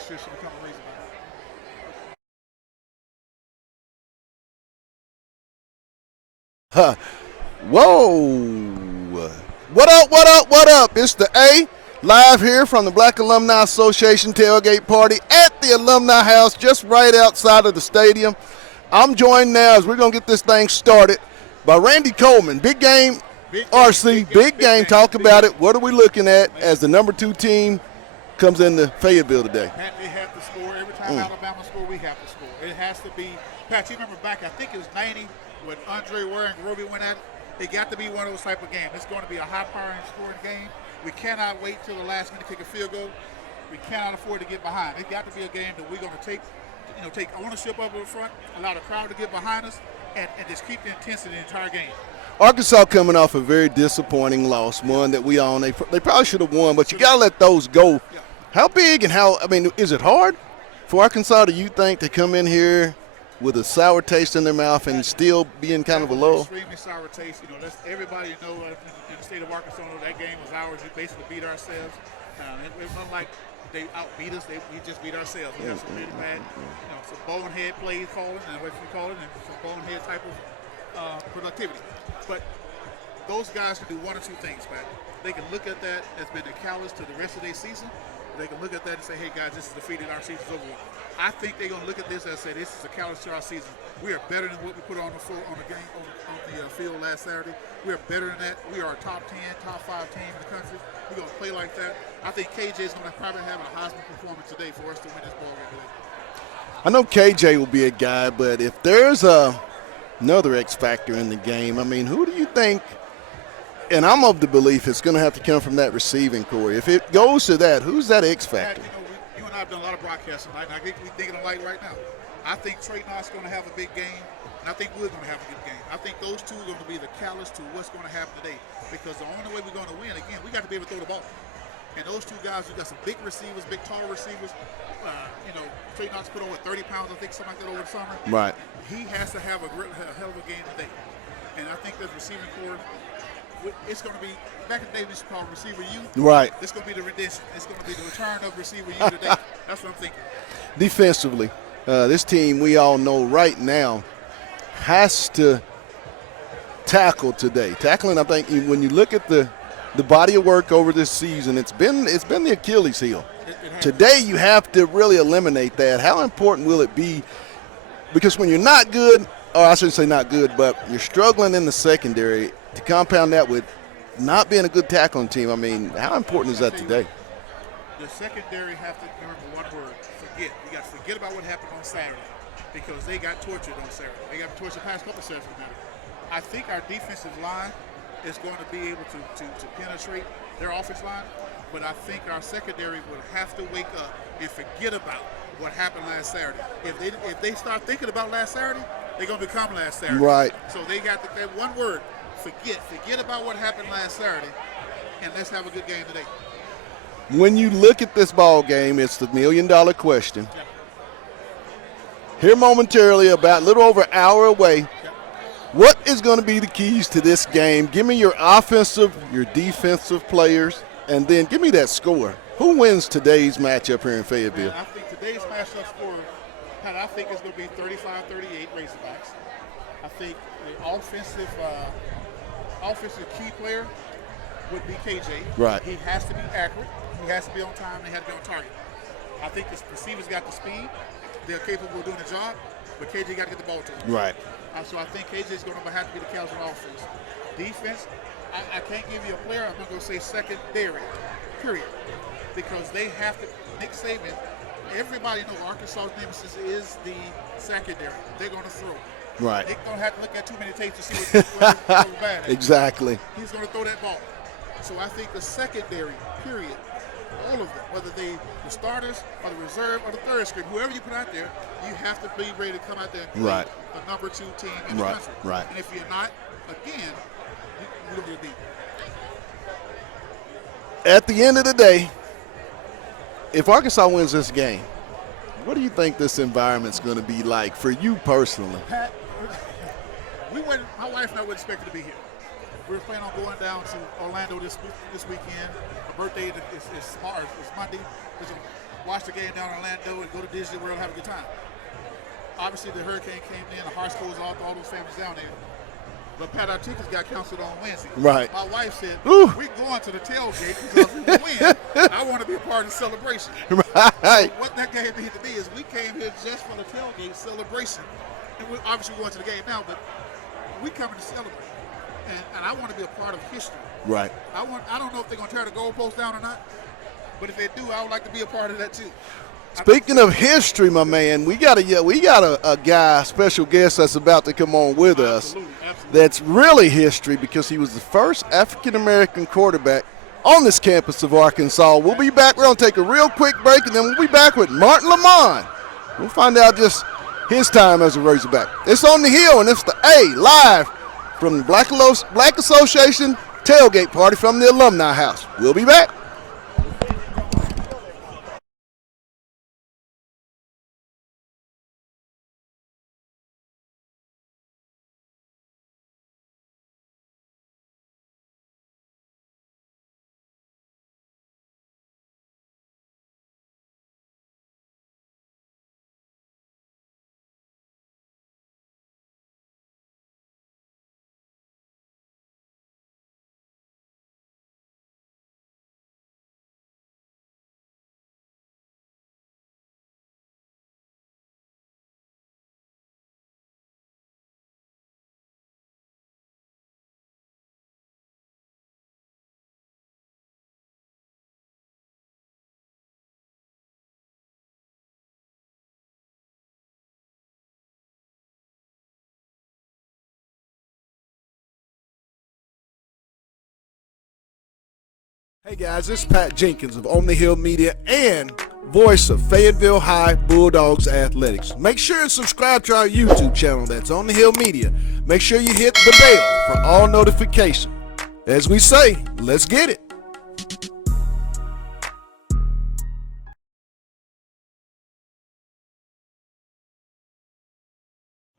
next year should become a Razorback. Huh. Whoa. What up, what up, what up? It's the A, live here from the Black Alumni Association tailgate party at the Alumni House just right outside of the stadium. I'm joined now as we're going to get this thing started by Randy Coleman. Big game, RC, big game. Talk about it. What are we looking at as the number 2 team comes into Fayetteville today? Pat, they have to score. Every time Alabama score, we have to score. It has to be. Pat, you remember back, I think it was 90 when Andre Ware and Roby went at it. It got to be one of those type of games. It's going to be a high-powering scoring game. We cannot wait till the last minute to kick a field goal. We cannot afford to get behind. It's got to be a game that we're going to take ownership of in front, allow the crowd to get behind us, and just keep the intensity the entire game. Arkansas coming off a very disappointing loss, one that we own. They probably should have won, but you got to let those go. Yeah. How big and is it hard for Arkansas, do you think, to come in here with a sour taste in their mouth and still being kind of a low? Extremely sour taste. Everybody in the state of Arkansas, that game was ours. We basically beat ourselves. It wasn't like they outbeat us. We just beat ourselves. We got some really bad, some bonehead plays calling, and what you call it, and some bonehead type of productivity. But those guys can do one or two things, man. They can look at that as being a callous to the rest of their season. They can look at that and say, hey, guys, this is defeated. Our season's over with. I think they're going to look at this and say, this is a callous to our season. We are better than what we put on the floor, on the field last Saturday. We are better than that. We are a top 10, top 5 team in the country. We're going to play like that. I think KJ is going to probably have a Heisman performance today for us to win this ball game today. I know KJ will be a guy, but if there's another X factor in the game, who do you think? And I'm of the belief it's going to have to come from that receiving core. If it goes to that, who's that X factor? You and I have done a lot of broadcasting tonight, and I think we're thinking alike right now. I think Trey Knott's going to have a big game, and I think we're going to have a good game. I think those two are going to be the catalyst to what's going to happen today, because the only way we're going to win, again, we got to be able to throw the ball. And those two guys, we got some big receivers, big tall receivers. Trey Knott's put over 30 pounds, I think, something like that over the summer. Right. He has to have a hell of a game today. And I think this receiving core, it's going to be, back in the day we used to call receiver U. Right. It's going to be the redemption. It's going to be the return of receiver U today. That's what I'm thinking. Defensively, this team we all know right now has to tackle today. Tackling, I think, when you look at the body of work over this season, it's been the Achilles heel. Today you have to really eliminate that. How important will it be? Because when you're not good, or I shouldn't say not good, but you're struggling in the secondary, to compound that with not being a good tackling team, how important is that today? The secondary have to remember one word: forget. You got to forget about what happened on Saturday, because they got tortured on Saturday. They got tortured the past couple Saturdays. I think our defensive line is going to be able to penetrate their offensive line, but I think our secondary will have to wake up and forget about what happened last Saturday. If they start thinking about last Saturday, they're going to become last Saturday. Right. So they got that one word: forget about what happened last Saturday, and let's have a good game today. When you look at this ball game, it's the $1 million question. Yeah. Here momentarily, about a little over an hour away. Yeah. What is going to be the keys to this game? Give me your offensive, your defensive players, and then give me that score. Who wins today's matchup here in Fayetteville? I think today's matchup score, Pat, I think it's going to be 35-38 Razorbacks. I think the offensive key player would be KJ. Right. He has to be accurate. He has to be on time. They have to be on target. I think the receivers got the speed. They're capable of doing the job, but KJ got to get the ball to him. Right. So I think KJ is going to have to be the catalyst on offense. Defense, I can't give you a player. I'm going to say secondary, period, because they have to. Nick Saban, everybody knows Arkansas's nemesis is the secondary. They're going to throw. Right. Nick don't have to look at too many tapes to see what's bad. Exactly. He's going to throw that ball. So I think the secondary, period, all of them, whether the starters or the reserve or the third string, whoever you put out there, you have to be ready to come out there and play the number 2 team in the country. Right. And if you're not, again, you're going to be beat. At the end of the day, if Arkansas wins this game, what do you think this environment's going to be like for you personally? Pat, my wife and I were expected to be here. We were planning on going down to Orlando this weekend. Her birthday is Monday. watch the game down in Orlando and go to Disney World and have a good time. Obviously, the hurricane came in, the high schools, all those families down there. But Pat, our tickets got canceled on Wednesday. Right. My wife said, Ooh. we're going to the tailgate because we win. I want to be a part of the celebration. Right. So what that game needed to be is we came here just for the tailgate celebration. And we're obviously going to the game now, but we coming to celebrate. And I want to be a part of history. Right. I don't know if they're going to tear the goalpost down or not, but if they do, I would like to be a part of that too. Speaking of history, my man, we got a guy, special guest that's about to come on with us. Absolutely. That's really history because he was the first African-American quarterback on this campus of Arkansas. We'll be back. We're going to take a real quick break, and then we'll be back with Martin Lamont. We'll find out just his time as a Razorback. It's On the Hill, and it's the A live from the Black Association tailgate party from the Alumni House. We'll be back. Hey guys, this is Pat Jenkins of On the Hill Media and voice of Fayetteville High Bulldogs Athletics. Make sure and subscribe to our YouTube channel, that's On the Hill Media. Make sure you hit the bell for all notifications. As we say, let's get it.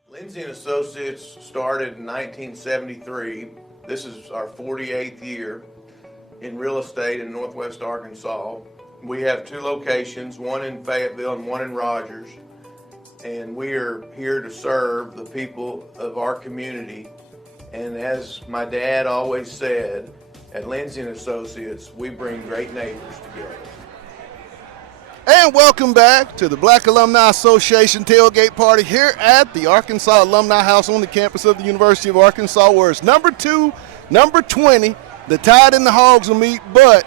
Lindsay & Associates started in 1973. This is our 48th year in real estate in Northwest Arkansas. We have two locations, one in Fayetteville and one in Rogers. And we are here to serve the people of our community. And as my dad always said, at Lindsay & Associates, we bring great neighbors together. And welcome back to the Black Alumni Association tailgate party here at the Arkansas Alumni House on the campus of the University of Arkansas, where it's number 2, number 20. The Tide and the Hogs will meet, but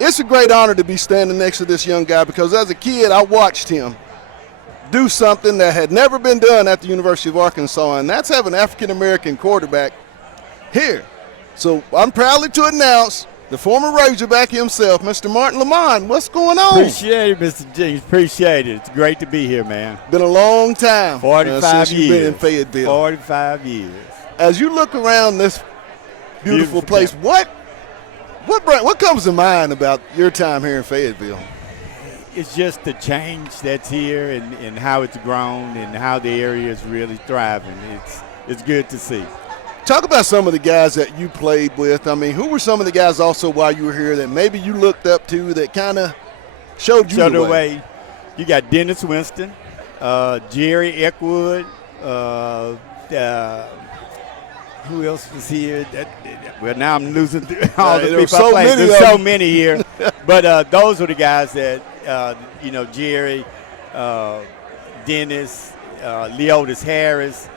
it's a great honor to be standing next to this young guy because as a kid, I watched him do something that had never been done at the University of Arkansas, and that's have an African-American quarterback here. So I'm proudly to announce the former Razorback himself, Mr. Martin Lamont. What's going on? Appreciate it, Mr. Jenkins. Appreciate it. It's great to be here, man. Been a long time 45 since years. you've been in Fayetteville. 45 years. As you look around this beautiful place, campus. what comes to mind about your time here in Fayetteville? It's just the change that's here and how it's grown and how the area is really thriving. It's good to see. Talk about some of the guys that you played with. I mean, who were some of the guys also while you were here that maybe you looked up to that kind of showed you the way? You got Dennis Winston, Jerry Eckwood, who else was here? Well, now I'm losing all the people I played. There's so many here. But those were the guys that, Jerry, Dennis, Leotis Harris,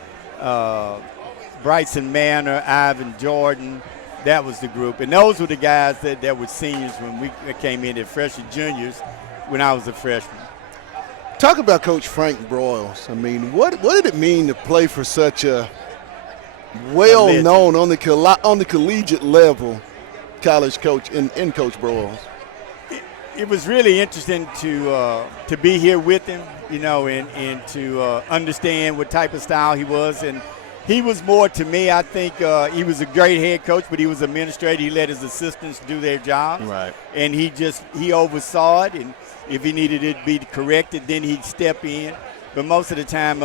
Bryson Manor, Ivan Jordan. That was the group. And those were the guys that were seniors when we came in as freshmen, juniors, when I was a freshman. Talk about Coach Frank Broyles. I mean, what did it mean to play for such a well-known on the collegiate level college coach in Coach Broyles? It was really interesting to be here with him, and to understand what type of style he was. And he was more, to me, I think he was a great head coach, but he was administrator. He let his assistants do their jobs. Right. And he oversaw it, and if he needed it to be corrected, then he'd step in. But most of the time,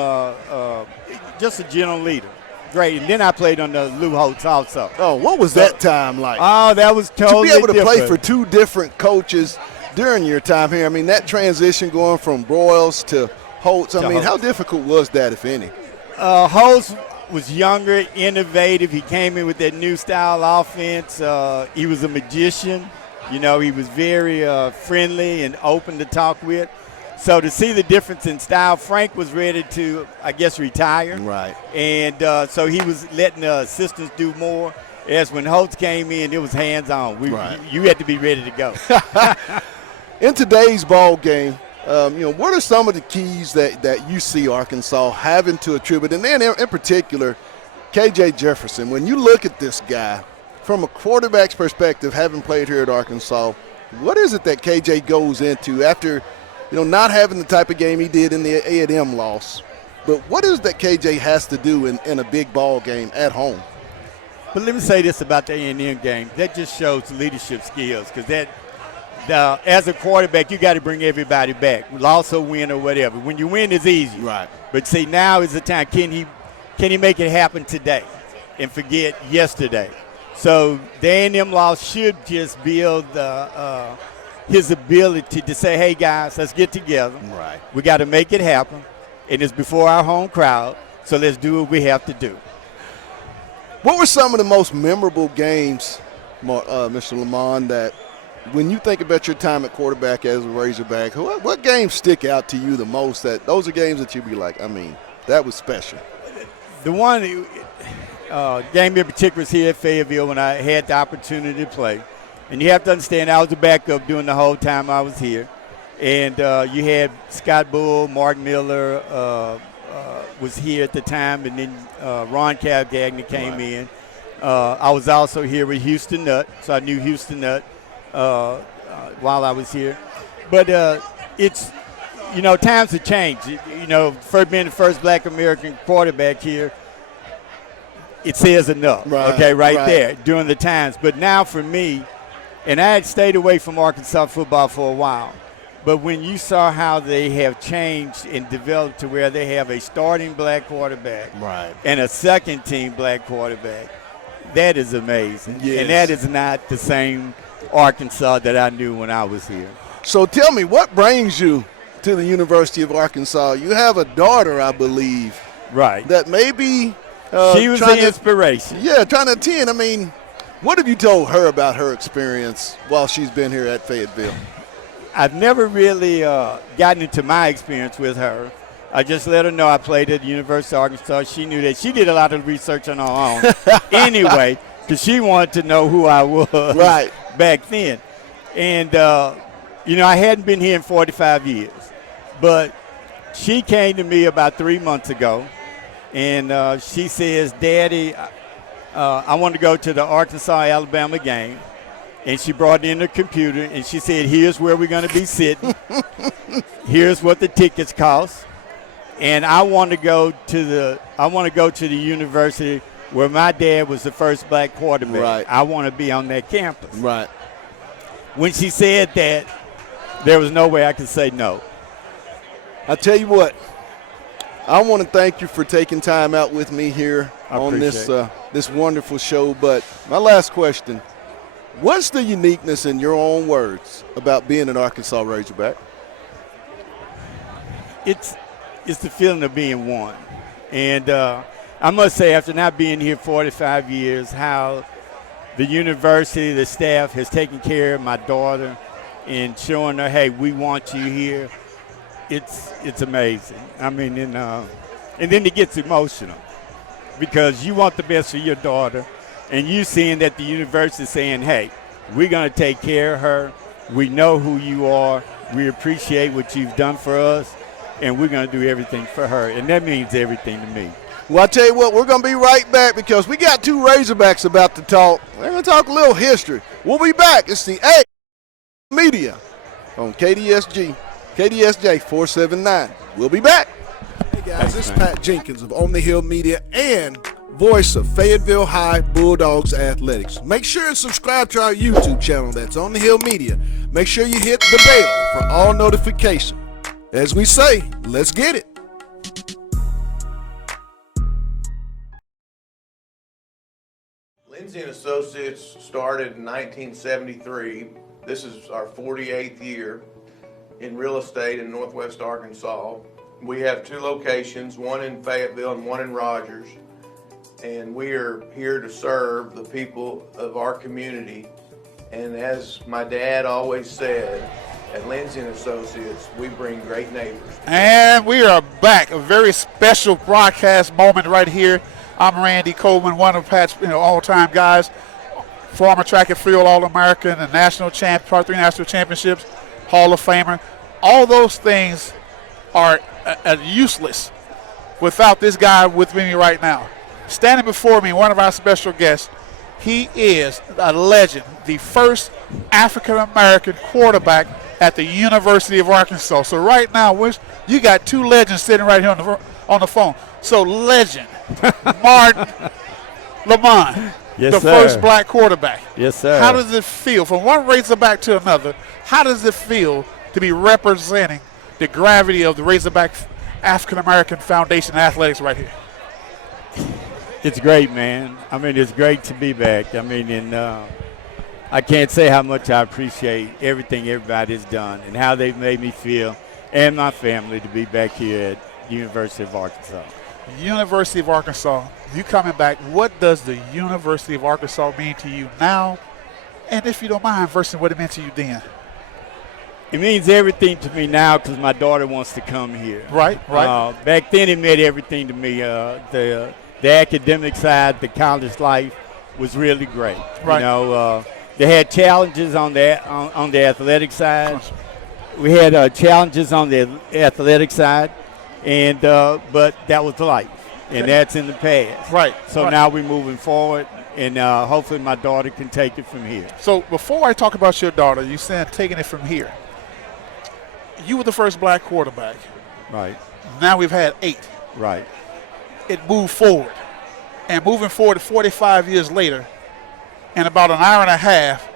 just a general leader. Great. And then I played under Lou Holtz also. Oh, what was that time like? Oh, that was totally different. To be able to different. play for two different coaches during your time here? I mean, that transition going from Broyles to Holtz, I mean, how difficult was that, if any? Holtz was younger, innovative. He came in with that new style offense. He was a magician. You know, he was very friendly and open to talk with. So to see the difference in style, Frank was ready to, I guess, retire. Right. And so he was letting the assistants do more. As when Holtz came in, it was hands-on. You had to be ready to go. In today's ball game, what are some of the keys that you see Arkansas having to attribute? And then in particular, KJ Jefferson, when you look at this guy from a quarterback's perspective, having played here at Arkansas, what is it that KJ goes into after – not having the type of game he did in the A&M loss? But what is that KJ has to do in a big ball game at home? But let me say this about the A&M game. That just shows leadership skills, because as a quarterback, you got to bring everybody back, loss or win or whatever. When you win, it's easy. Right. But see, now is the time. Can he make it happen today and forget yesterday? So the A&M loss should just build his ability to say, hey, guys, let's get together. Right. We got to make it happen, and it's before our home crowd, so let's do what we have to do. What were some of the most memorable games, Mr. Lamont, that when you think about your time at quarterback as a Razorback, what games stick out to you the most? That those are games that you'd be like, I mean, that was special. The one game in particular was here at Fayetteville when I had the opportunity to play. And you have to understand, I was a backup during the whole time I was here. And you had Scott Bull, Mark Miller was here at the time, and then Ron Calgagnon came in. I was also here with Houston Nutt, so I knew Houston Nutt while I was here. But it's, times have changed. For being the first black American quarterback here, it says enough, right there during the times. But now for me, and I had stayed away from Arkansas football for a while, but when you saw how they have changed and developed to where they have a starting black quarterback and a second-team black quarterback, that is amazing. Yes. And that is not the same Arkansas that I knew when I was here. So tell me, what brings you to the University of Arkansas? You have a daughter, I believe. Right. That maybe she was the inspiration. Trying to attend. I mean, what have you told her about her experience while she's been here at Fayetteville? I've never really gotten into my experience with her. I just let her know I played at the University of Arkansas. She knew that. She did a lot of research on her own anyway, because she wanted to know who I was back then. And, I hadn't been here in 45 years. But she came to me about 3 months ago, and she says, Daddy, I want to go to the Arkansas-Alabama game. And she brought in the computer, and she said, here's where we're going to be sitting. Here's what the tickets cost. And I want to go to the university where my dad was the first black quarterback. Right. I want to be on that campus. Right. When she said that, there was no way I could say no. I tell you what, I want to thank you for taking time out with me here on this wonderful show. But my last question, what's the uniqueness in your own words about being an Arkansas Razorback? It's the feeling of being one. And I must say, after not being here 45 years, how the university, the staff has taken care of my daughter and showing her, hey, we want you here. It's amazing. I mean, and then it gets emotional because you want the best for your daughter, and you seeing that the university is saying, hey, we're going to take care of her. We know who you are. We appreciate what you've done for us, and we're going to do everything for her. And that means everything to me. Well, I tell you what, we're going to be right back because we got two Razorbacks about to talk. They're going to talk a little history. We'll be back. It's the A Media on KDSJ 479. We'll be back. Hey, guys, this is Pat Jenkins of On the Hill Media and voice of Fayetteville High Bulldogs Athletics. Make sure and subscribe to our YouTube channel. That's On the Hill Media. Make sure you hit the bell for all notifications. As we say, let's get it. Lindsay & Associates started in 1973. This is our 48th year in real estate in Northwest Arkansas. We have 2 locations, one in Fayetteville and one in Rogers. And we are here to serve the people of our community. And as my dad always said, at Lindsay & Associates, we bring great neighbors. And we are back. A very special broadcast moment right here. I'm Randy Coleman, one of Pat's all-time guys, former track and field All-American and national champ, Part 3 national championships, Hall of Famer. All those things are useless without this guy with me right now. Standing before me, one of our special guests, he is a legend, the first African-American quarterback at the University of Arkansas. So right now, you got 2 legends sitting right here on the phone. So legend, Martin Lamont, yes, the sir. first black quarterback. Yes, sir. How does it feel, from one Razorback to another, how does it feel to be representing the gravity of the Razorback African-American Foundation Athletics right here? It's great, man. I mean, it's great to be back. I mean, and I can't say how much I appreciate everything everybody's done and how they've made me feel and my family to be back here at the University of Arkansas. University of Arkansas, you coming back, what does the University of Arkansas mean to you now? And if you don't mind, versus what it meant to you then? It means everything to me now because my daughter wants to come here. Right. Back then it meant everything to me. The academic side, the college life was really great. Right. You know, they had challenges on the athletic side. We had challenges on the athletic side, and but that was life, and that's in the past. Right. So now we're moving forward, and hopefully my daughter can take it from here. So before I talk about your daughter, you said taking it from here. You were the first black quarterback. Right. Now we've had 8. Right. It moved forward. And moving forward 45 years later, in about an hour and a half,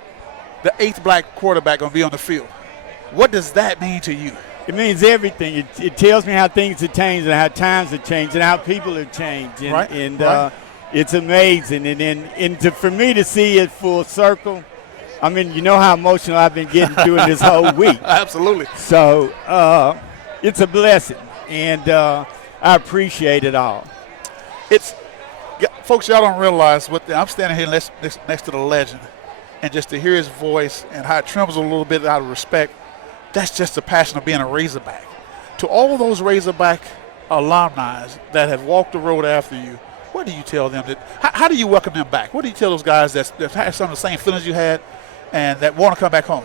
the 8th black quarterback going to be on the field. What does that mean to you? It means everything. It tells me how things have changed and how times have changed and how people have changed. And, right. And it's amazing. And for me to see it full circle, I mean, you know how emotional I've been getting during this whole week. Absolutely. So it's a blessing, and I appreciate it all. Folks, y'all don't realize I'm standing here next to the legend, and just to hear his voice and how it trembles a little bit out of respect, that's just the passion of being a Razorback. To all those Razorback alumni that have walked the road after you, what do you tell them? How do you welcome them back? What do you tell those guys that have some of the same feelings you had and that want to come back home?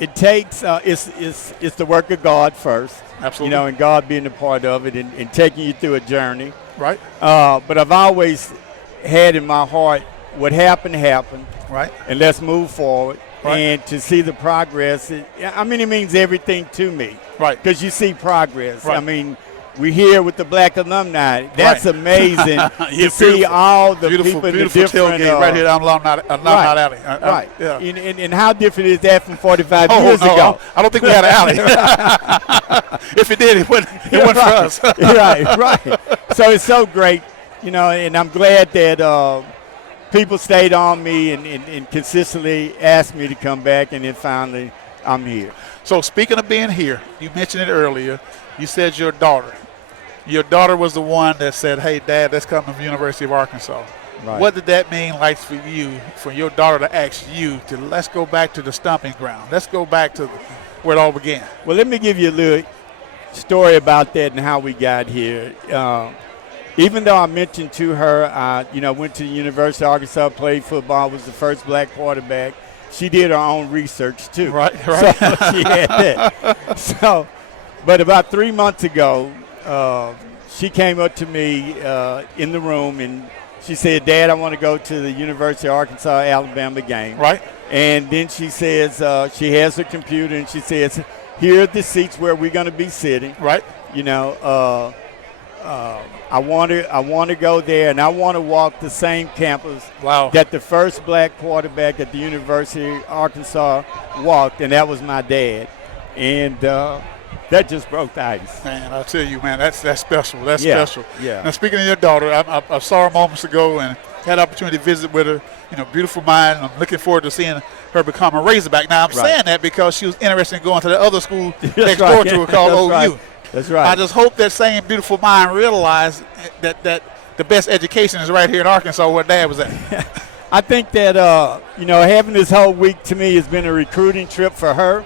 It takes it's the work of God first. Absolutely. You know, and God being a part of it and taking you through a journey. Right. But I've always had in my heart what happened. Right. And let's move forward. Right. And to see the progress, it means everything to me. Right. Because you see progress. Right. I mean, we're here with the black alumni. That's right. amazing to see all the people in the different tailgate right here down Alumni Alley. Right. Yeah. And how different is that from 45 years ago? I don't think we had an alley. If it did, it went for us. right. So it's so great, you know, and I'm glad that people stayed on me and consistently asked me to come back, and then finally I'm here. So speaking of being here, you mentioned it earlier. You said your daughter. Your daughter was the one that said, hey, Dad, let's come to the University of Arkansas. Right. What did that mean like for you, for your daughter to ask you to let's go back to the stomping ground? Let's go back to where it all began. Well, let me give you a little story about that and how we got here. Even though I mentioned to her, went to the University of Arkansas, played football, was the first black quarterback, she did her own research too. Right. So she had that. But about 3 months ago, she came up to me in the room and she said, Dad, I want to go to the University of Arkansas, Alabama game. Right. And then she says, she has her computer and she says, here are the seats where we're going to be sitting. Right. You know, I want to go there, and I want to walk the same campus that the first black quarterback at the University of Arkansas walked, and that was my dad. And that just broke the ice. Man, I tell you, man, that's special. That's yeah, special. Yeah. Now, speaking of your daughter, I saw her moments ago, and had the opportunity to visit with her. Beautiful mind. And I'm looking forward to seeing her become a Razorback. Now, I'm saying that because she was interested in going to the other school next door to her called OU. Right. That's right. I just hope that same beautiful mind realized that the best education is right here in Arkansas where Dad was at. I think that, having this whole week to me has been a recruiting trip for her.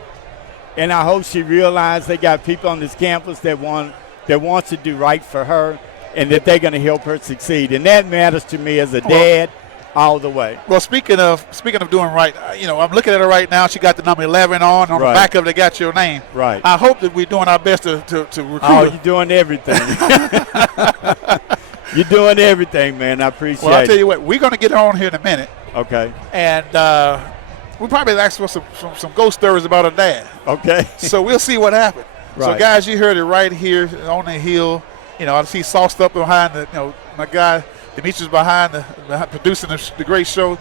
And I hope she realized they got people on this campus that wants to do right for her and that they're going to help her succeed. And that matters to me as a dad all the way. Well, speaking of doing right, I'm looking at her right now. She got the number 11 on. On the back of it, they got your name. Right. I hope that we're doing our best to recruit Oh, her. you're doing everything. You're doing everything, man. I appreciate it. Well, I'll tell you what, we're going to get her on here in a minute. Okay. And we'll probably ask for some ghost stories about her dad. Okay. So we'll see what happens. Right. So, guys, you heard it right here on the hill. I see sauced up behind my guy Demetrius behind producing the great show.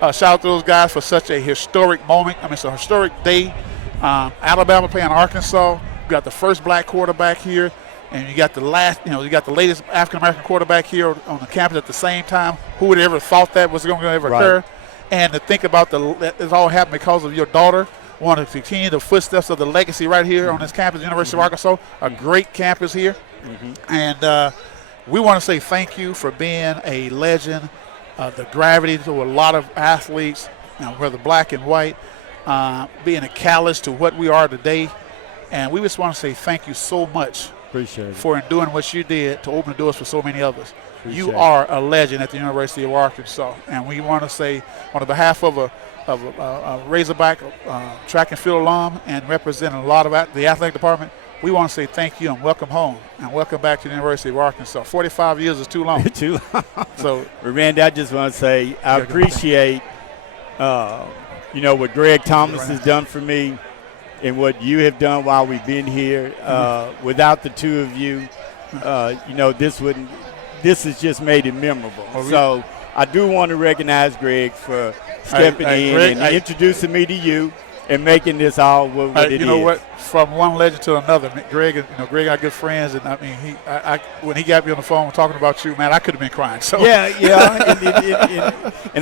Shout out to those guys for such a historic moment. It's a historic day. Alabama playing Arkansas. We got the first black quarterback here, and you got the latest African American quarterback here on the campus at the same time. Who would have ever thought that was going to ever occur? And to think about that it's all happened because of your daughter. Want to continue the footsteps of the legacy right here on this campus, University of Arkansas, a great campus here. And we want to say thank you for being a legend, the gravity to a lot of athletes, whether black and white, being a catalyst to what we are today. And we just want to say thank you so much for doing what you did to open the doors for so many others. You are a legend at the University of Arkansas. And we want to say on the behalf of a Razorback track and field alum and representing a lot of the athletic department, we want to say thank you and welcome home and welcome back to the University of Arkansas. 45 years is too long. Too long. So, Randy, I just want to say I appreciate, what Greg Thomas has done for me and what you have done while we've been here. Without the two of you, this has just made it memorable. So I do want to recognize Greg for stepping in and introducing me to you and making this all what it is. You know what? From one legend to another, Greg and Greg are good friends, and when he got me on the phone talking about you, man, I could have been crying. So and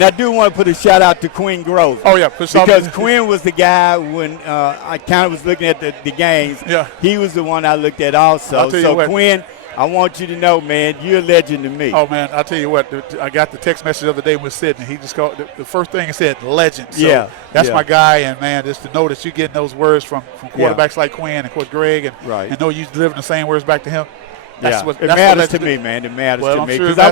I do want to put a shout out to Quinn Grove. Oh yeah, because Quinn was the guy when I kind of was looking at the games. Yeah, he was the one I looked at also. So Quinn, I want you to know, man, you're a legend to me. Oh, man, I'll tell you what. I got the text message the other day with Sid, and he just called the first thing he said, legend. So that's my guy, and, man, just to know that you're getting those words from quarterbacks like Quinn and Coach Greg and know you delivering the same words back to him. That's it matters to me, man. It matters to me. Because I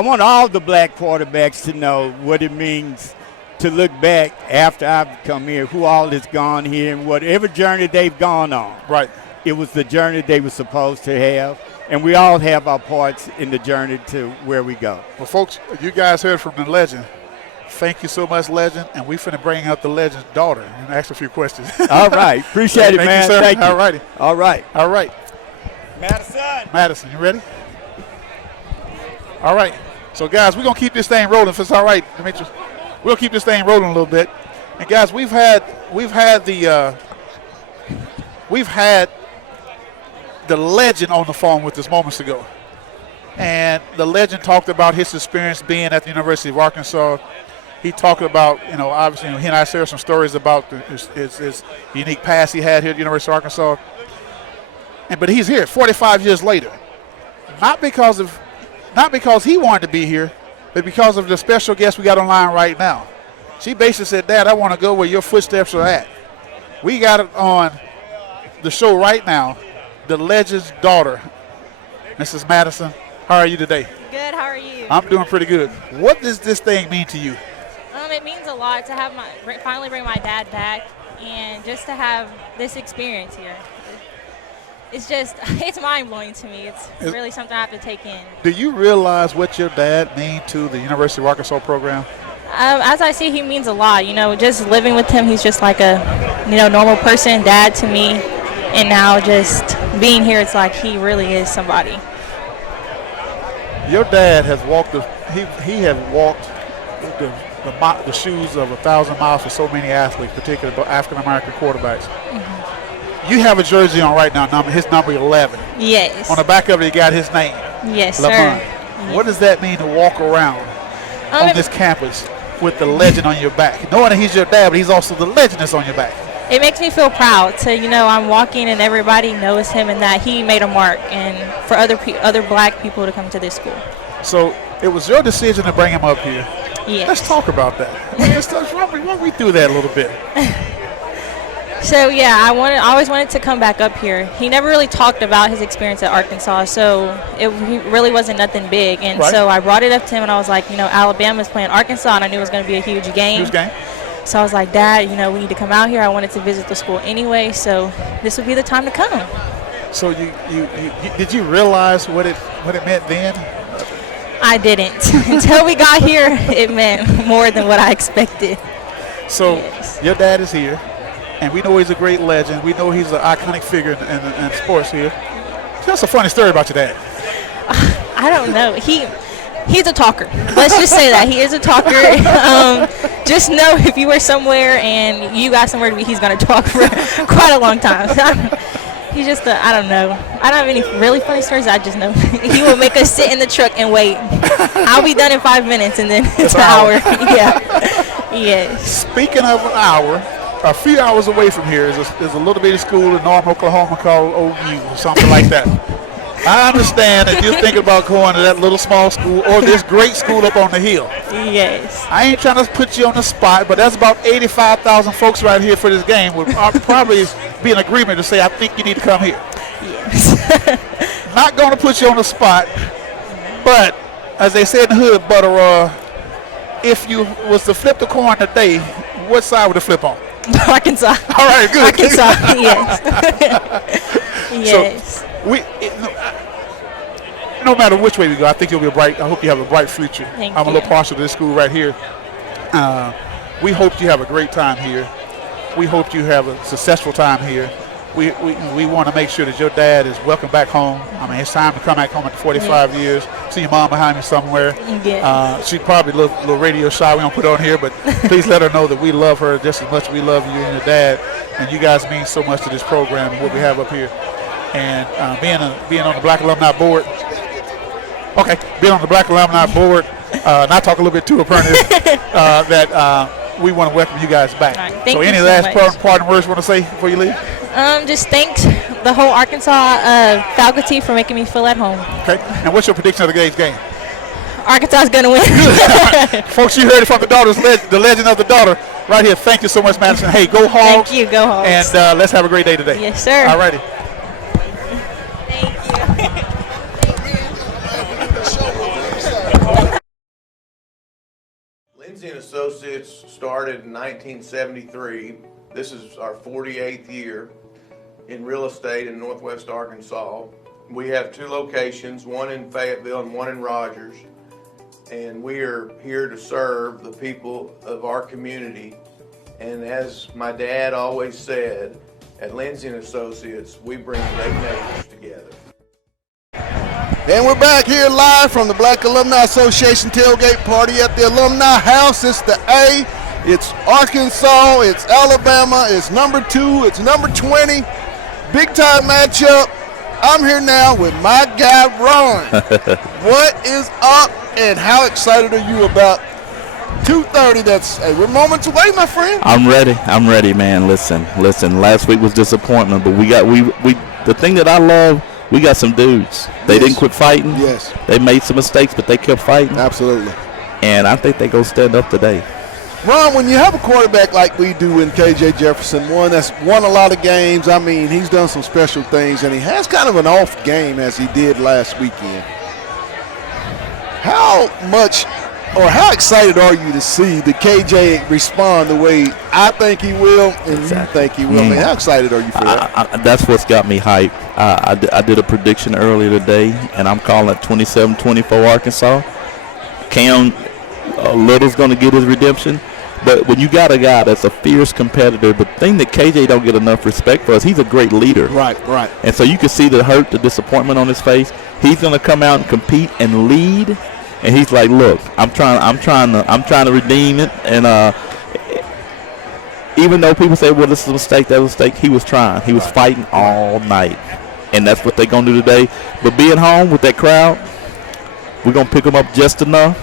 want all the black quarterbacks to know what it means to look back after I've come here, who all has gone here, and whatever journey they've gone on. Right. It was the journey they were supposed to have. And we all have our parts in the journey to where we go. Well, folks, you guys heard from the legend. Thank you so much, legend. And we're finna bring out the legend's daughter and ask a few questions. All right. Appreciate it, man. Thank you, sir. Thank you. All righty. All right. All right. Madison, you ready? All right. So, guys, we're going to keep this thing rolling if it's all right, Demetrius. We'll keep this thing rolling a little bit. And, guys, we've had the legend on the phone with us moments ago. And the legend talked about his experience being at the University of Arkansas. He talked about, obviously, he and I shared some stories about his unique past he had here at the University of Arkansas. But he's here 45 years later. Not because he wanted to be here, but because of the special guest we got online right now. She basically said, Dad, I want to go where your footsteps are at. We got it on the show right now. The legend's daughter, Mrs. Madison. How are you today? Good. How are you? I'm doing pretty good. What does this thing mean to you? It means a lot to have finally bring my dad back and just to have this experience here. It's mind-blowing to me. It's really something I have to take in. Do you realize what your dad means to the University of Arkansas program? As I see, he means a lot. Just living with him, he's just like a, normal person, dad to me. And now just being here, it's like he really is somebody. Your dad has walked he has walked the shoes of 1,000 miles for so many athletes, particularly African American quarterbacks. Mm-hmm. You have a jersey on right now, his number 11. Yes. On the back of it, you got his name. Yes, Lamont. sir. What does that mean to walk around on this campus with the legend on your back? Knowing that he's your dad, but he's also the legend that's on your back. It makes me feel proud to, I'm walking and everybody knows him and that he made a mark, and for other black people to come to this school. So it was your decision to bring him up here. Yes. Let's talk about that. Run me through that a little bit. So yeah, I always wanted to come back up here. He never really talked about his experience at Arkansas, so he really wasn't nothing big. And so I brought it up to him, and I was like, Alabama's playing Arkansas, and I knew it was going to be a huge game. Huge game. So I was like, Dad, we need to come out here. I wanted to visit the school anyway, so this would be the time to come. So you did you realize what it meant then? I didn't. Until we got here, it meant more than what I expected. So your dad is here, and we know he's a great legend. We know he's an iconic figure in sports here. Tell us a funny story about your dad. I don't know. He's a talker. Let's just say that. He is a talker. Just know if you were somewhere and you got somewhere to be, he's going to talk for quite a long time. He's just I don't know. I don't have any really funny stories. I just know he will make us sit in the truck and wait. I'll be done in 5 minutes, and then it's an hour. Yeah. Yes. Speaking of an hour, a few hours away from here is a little bitty school in Norman, Oklahoma called OU or something like that. I understand that you're thinking about going to that little small school or this great school up on the hill. Yes. I ain't trying to put you on the spot, but that's about 85,000 folks right here for this game would probably be in agreement to say, I think you need to come here. Yes. Not going to put you on the spot, but as they say in the hood, butter, if you was to flip the coin today, what side would it flip on? Arkansas. All right, good. Arkansas, yes. Yes. So no matter which way we go, I think I hope you have a bright future. Thank I'm you. a little partial to this school right here. We hope you have a great time here. We hope you have a successful time here. We want to make sure that your dad is welcome back home. I mean, it's time to come back home after 45 years. See your mom behind me somewhere. Yes. She's probably a little radio shy. We don't put it on here, but please let her know that we love her just as much as we love you and your dad. And you guys mean so much to this program and what we have up here. And being on the Black Alumni Board. Okay, being on the Black Alumni Board, and I talk a little bit too, apparently, that we want to welcome you guys back. Right, thank so you any so last much. parting words you want to say before you leave? Just thanks the whole Arkansas faculty for making me feel at home. Okay, and what's your prediction of today's game? Arkansas is going to win. Folks, you heard it from the legend of the daughter right here. Thank you so much, Madison. Hey, go Hogs. Thank you, go Hogs. And let's have a great day today. Yes, sir. All righty. Lindsay & Associates started in 1973. This is our 48th year in real estate in Northwest Arkansas. We have 2 locations, one in Fayetteville and one in Rogers. And we are here to serve the people of our community. And as my dad always said, at Lindsay & Associates, we bring great neighbors together. And we're back here live from the Black Alumni Association tailgate party at the Alumni House. It's the A, it's Arkansas, it's Alabama, it's number 2, it's number 20. Big time matchup. I'm here now with my guy, Ron. What is up and how excited are you about 2:30? We're moments away, my friend. I'm ready, man. Listen. Last week was disappointment, but we the thing that I love, we got some dudes. They didn't quit fighting. Yes. They made some mistakes, but they kept fighting. Absolutely. And I think they go stand up today. Ron, when you have a quarterback like we do in KJ Jefferson, one that's won a lot of games, I mean, he's done some special things, and he has kind of an off game as he did last weekend. How much or how excited are you to see the KJ respond the way I think he will and you think he will? I mean, how excited are you for that? That's what's got me hyped. I did a prediction earlier today, and I'm calling it 27-24 Arkansas. Cam Little's going to get his redemption. But when you got a guy that's a fierce competitor, the thing that KJ don't get enough respect for is he's a great leader. Right. And so you can see the hurt, the disappointment on his face. He's going to come out and compete and lead. And he's like, look, I'm trying to redeem it. And even though people say, well, this is a mistake, that was a mistake, he was trying. He was fighting all night. And that's what they're going to do today. But being home with that crowd, we're going to pick them up just enough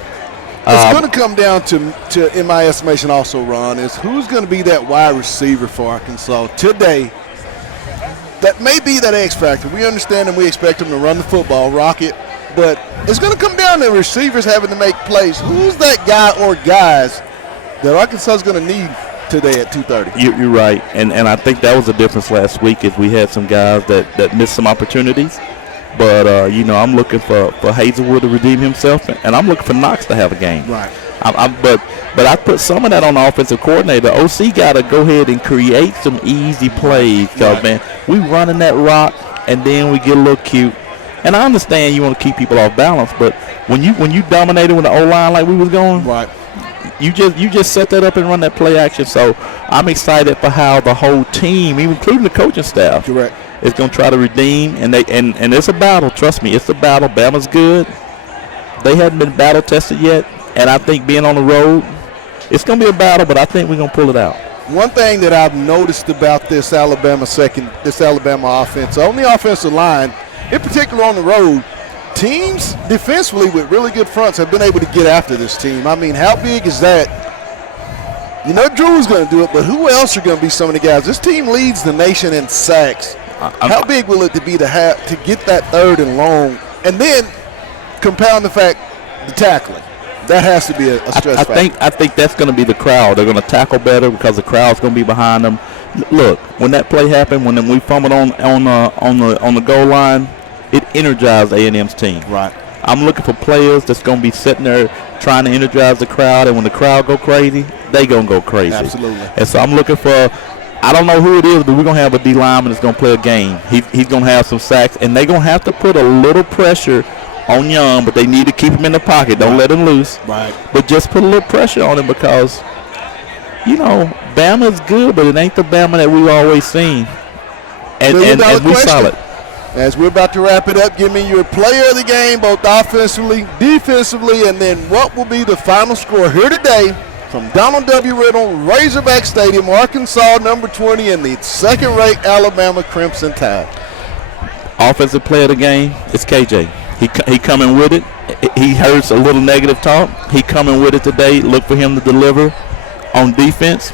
It's going to come down to, in my estimation also, Ron, is who's going to be that wide receiver for Arkansas today. That may be that X factor. We understand and we expect them to run the football, rock it, but it's going to come down to receivers having to make plays. Who's that guy or guys that Arkansas is going to need today at 2:30? You're right, and I think that was the difference last week is we had some guys that missed some opportunities. But, I'm looking for Hazelwood to redeem himself, and I'm looking for Knox to have a game. Right. But I put some of that on the offensive coordinator. The OC got to go ahead and create some easy plays because, man, we running that rock, and then we get a little cute. And I understand you want to keep people off balance, but when you dominated with the O-line like we was going, right, you just set that up and run that play action. So I'm excited for how the whole team, even including the coaching staff, correct, is going to try to redeem. And it's a battle. Trust me, it's a battle. Bama's good. They haven't been battle tested yet, and I think being on the road, it's going to be a battle. But I think we're going to pull it out. One thing that I've noticed about this Alabama offense, on the offensive line, in particular on the road, teams defensively with really good fronts have been able to get after this team. I mean, how big is that? You know Drew's going to do it, but who else are going to be some of the guys? This team leads the nation in sacks. How big will it be to get that third and long, and then compound the fact the tackling? That has to be a stress factor. I think that's going to be the crowd. They're going to tackle better because the crowd's going to be behind them. Look, when that play happened, when we fumbled on the goal line, it energized A&M's team. Right. I'm looking for players that's going to be sitting there trying to energize the crowd, and when the crowd go crazy, they going to go crazy. Absolutely. And so I'm looking for, I don't know who it is, but we're going to have a D lineman that's going to play a game. He's going to have some sacks, and they're going to have to put a little pressure on Young, but they need to keep him in the pocket. Don't let him loose. Right. But just put a little pressure on him because, Bama's good, but it ain't the Bama that we've always seen. And we're solid. As we're about to wrap it up, give me your player of the game, both offensively, defensively, and then what will be the final score here today from Donald W. Riddle, Razorback Stadium, Arkansas, number 20, and the second-rate Alabama Crimson Tide. Offensive player of the game is KJ. He coming with it. He heard a little negative talk. He coming with it today. Look for him to deliver. On defense,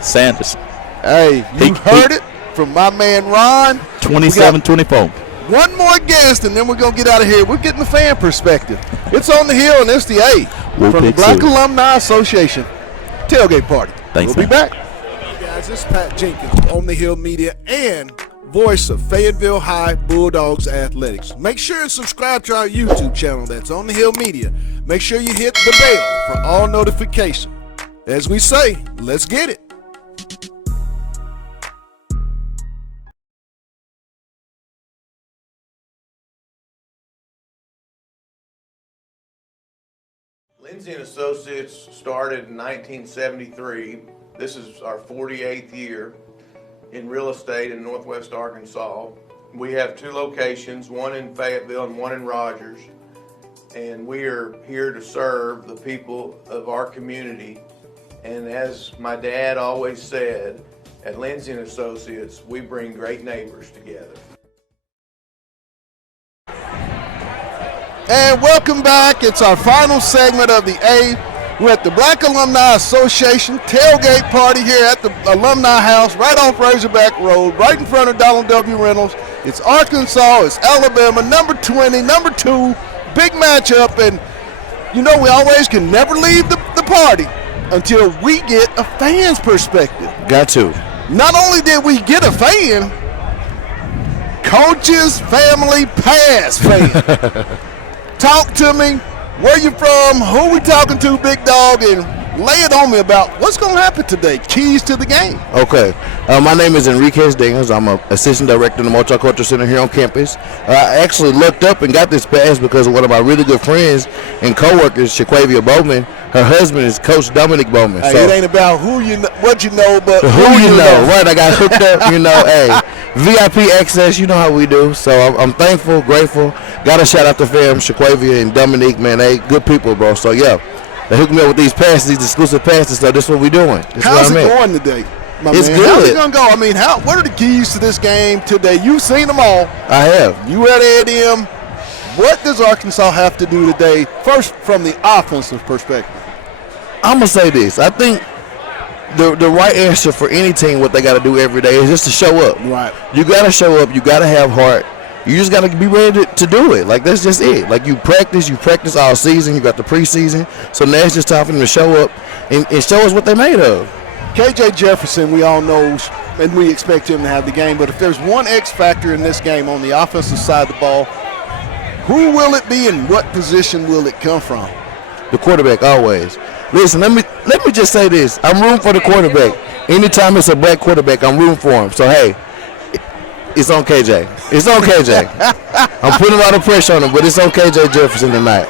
Sanders. Hey, you heard it from my man Ron. 27-24. One more guest, and then we're going to get out of here. We're getting the fan perspective. It's on the hill, and it's the A from the Black Alumni Association tailgate party. Thanks, we'll be back. Hey guys, this is Pat Jenkins, On the Hill Media, and voice of Fayetteville High Bulldogs Athletics. Make sure and subscribe to our YouTube channel. That's On the Hill Media. Make sure you hit the bell for all notifications. As we say, let's get it. Lindsay & Associates started in 1973. This is our 48th year in real estate in Northwest Arkansas. We have two locations, one in Fayetteville and one in Rogers. And we are here to serve the people of our community. And as my dad always said, at Lindsay & Associates, we bring great neighbors together. And welcome back. It's our final segment of the A. We're at the Black Alumni Association tailgate party here at the Alumni House right off Razorback Road, right in front of Donald W. Reynolds. It's Arkansas, it's Alabama, number 20, number 2, big matchup. And, we always can never leave the party until we get a fan's perspective. Got to. Not only did we get a fan, coaches, family, past fan. Talk to me. Where you from? Who we talking to, big dog? And lay it on me about what's going to happen today. Keys to the game. Okay. My name is Enriquez Daniels. I'm an assistant director in the Multicultural Center here on campus. I actually looked up and got this pass because of one of my really good friends and coworkers, Shaquavia Bowman. Her husband is Coach Dominic Bowman. Hey, so it ain't about who you know, what you know, but who you know. Right, I got hooked up, hey, VIP access, you know how we do. So I'm thankful, grateful. Got to shout out to fam, Shaquavia and Dominic, man. They good people, bro. So, yeah, they hooked me up with these passes, these exclusive passes. So this is what we doing. How's it going today? It's good. How's it going to go? I mean, what are the keys to this game today? You've seen them all. I have. You at A&M. What does Arkansas have to do today, first from the offensive perspective? I'm going to say this. I think the right answer for any team, what they got to do every day is just to show up. Right. You got to show up. You got to have heart. You just got to be ready to do it. Like, that's just it. Like, you practice all season. You got the preseason. So now it's just time for them to show up and show us what they're made of. KJ Jefferson, we all know, and we expect him to have the game. But if there's one X factor in this game on the offensive side of the ball, who will it be and what position will it come from? The quarterback always. Listen, let me just say this. I'm rooting for the quarterback. Anytime it's a black quarterback, I'm rooting for him. So, hey, it's on KJ. It's on KJ. I'm putting a lot of pressure on him, but it's on KJ Jefferson tonight.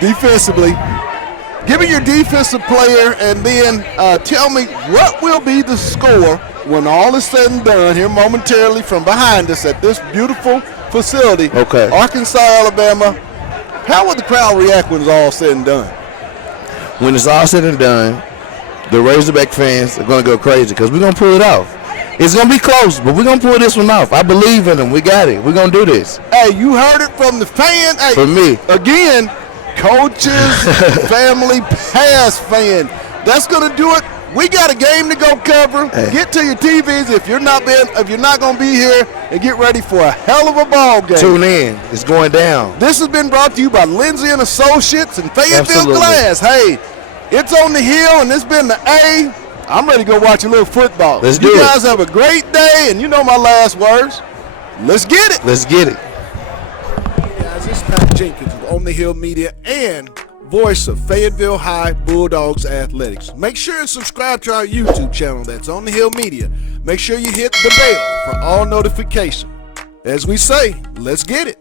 Defensively, give me your defensive player, and then tell me what will be the score when all is said and done here momentarily from behind us at this beautiful facility. Okay. Arkansas, Alabama. How will the crowd react when it's all said and done? When it's all said and done, the Razorback fans are going to go crazy because we're going to pull it off. It's going to be close, but we're going to pull this one off. I believe in them. We got it. We're going to do this. Hey, you heard it from the fan. Hey, from me. Again, coaches, family, past fan. That's going to do it. We got a game to go cover. Hey. Get to your TVs if you're not going to be here, and get ready for a hell of a ball game. Tune in. It's going down. This has been brought to you by Lindsay and Associates and Fayetteville Absolutely. Glass. Hey, it's on the hill, and it's been the A. I'm ready to go watch a little football. Let's do it. You guys have a great day, and you know my last words. Let's get it. Let's get it. Guys, it's Pat Jenkins of On the Hill Media and voice of Fayetteville High Bulldogs Athletics. Make sure and subscribe to our YouTube channel. That's On the Hill Media. Make sure you hit the bell for all notifications. As we say, let's get it.